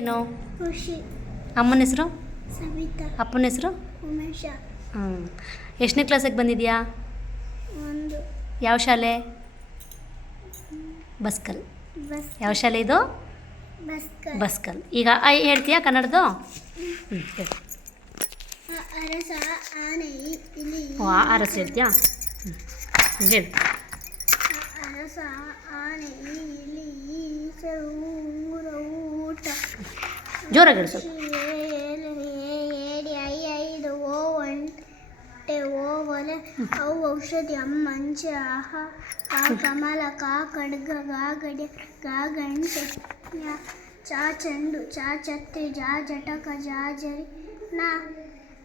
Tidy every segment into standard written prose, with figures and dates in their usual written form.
ಏನು? ಖುಷಿ. ಅಮ್ಮನ ಹೆಸರು? ಸವಿತಾ. ಅಪ್ಪನ ಹೆಸರು? ಉಮೇಶ. ಎಷ್ಟನೇ ಕ್ಲಾಸಿಗೆ ಬಂದಿದ್ಯಾ? ಒಂದು. ಯಾವ ಶಾಲೆ? ಬಸ್ಕಲ್. ಯಾವ ಶಾಲೆ ಇದು? ಬಸ್ಕಲ್. ಈಗ ಐ ಹೇಳ್ತೀಯಾ ಕನ್ನಡದು? ಹೇಳಿ. ಅರಸ, ಆನೆ, ಇಲಿ. ಅರಸ ಹೇಳ್ತೀಯಾ? ಹೇಳಿ. ಅರಸ, ಆನೆ, ಇಲಿ, ಈಚಲು, ಉಂಗುರ, ಊಟ. ಜೋರಾಗಿ ಹೇಳಿಸು. ಏಡಿ, ಐದು, ಓ ಒಂಟೆ, ಓ ಒಲೆ, ಅವು ಔಷಧಿ, ಮಂಚ, ಆಹ, ಕಾ ಕಮಲ, ಕಾ ಖಡ್ಗ, ಗಾ ಗಡಿಯ, ಗಾ ಗಂಟೆ, ಚಾ ಚೆಂಡು, ಚಾ ಛತ್ರಿ, ಜಾ ಜಟಕ, ಜಾ ಜರಿ, ನಾ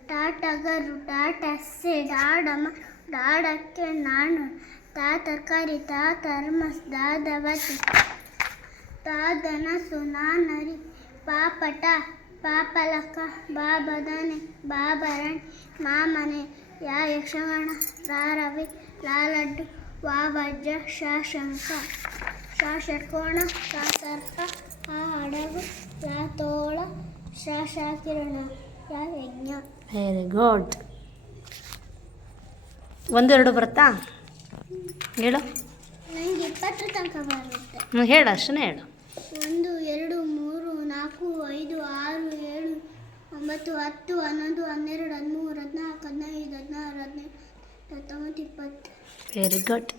ಟಾ ಟಗರು, ಟಾ ಟಸ್ಸೆ, ಡಾಡಮ, ಡಾಡಕ್ಕೆ, ನಾನು, ತಾ ತರಕಾರಿ, ತಾ ಥರ್ಮಸ್, ದಾ ದವತಿ, ತಾ ಧನಸು, ನಾ ನರಿ, ಪಾ ಪಟ, ಪಾ ಪಲಕ, ಬಾ ಬದನೆ, ಬಾ ಭರಣಿ, ಮಾ ಮನೆ, ಯಾ ಯಕ್ಷಗಾನ, ರಾ ರವಿ, ಲಾ ಲಡ್ಡು, ವಾ ವಜ್ರ, ಶಾ ಶಂಖ, ಶಾ ಷಟ್ಕೋಣ, ಶಾ ಸರ್ಪ, ಹಾ ಹಡಗು, ಲಾ ತೋಳ, ಶಾ ಕಿರಣ, ಯಾ ಯಜ್ಞ. Very good. ಒಂದೆರಡು ಬರುತ್ತಾ? ಹೇಳು. ನನಗೆ 20 ತನಕ ಬರುತ್ತೆ. ಹೇಳು, ಅಷ್ಟೇ ಹೇಳು. 1, 2, 3, 4, 5, 6, 7, 9, 10, 11, 12, 13, 14, 15, 16, 17, 18, 19, 20. Very good.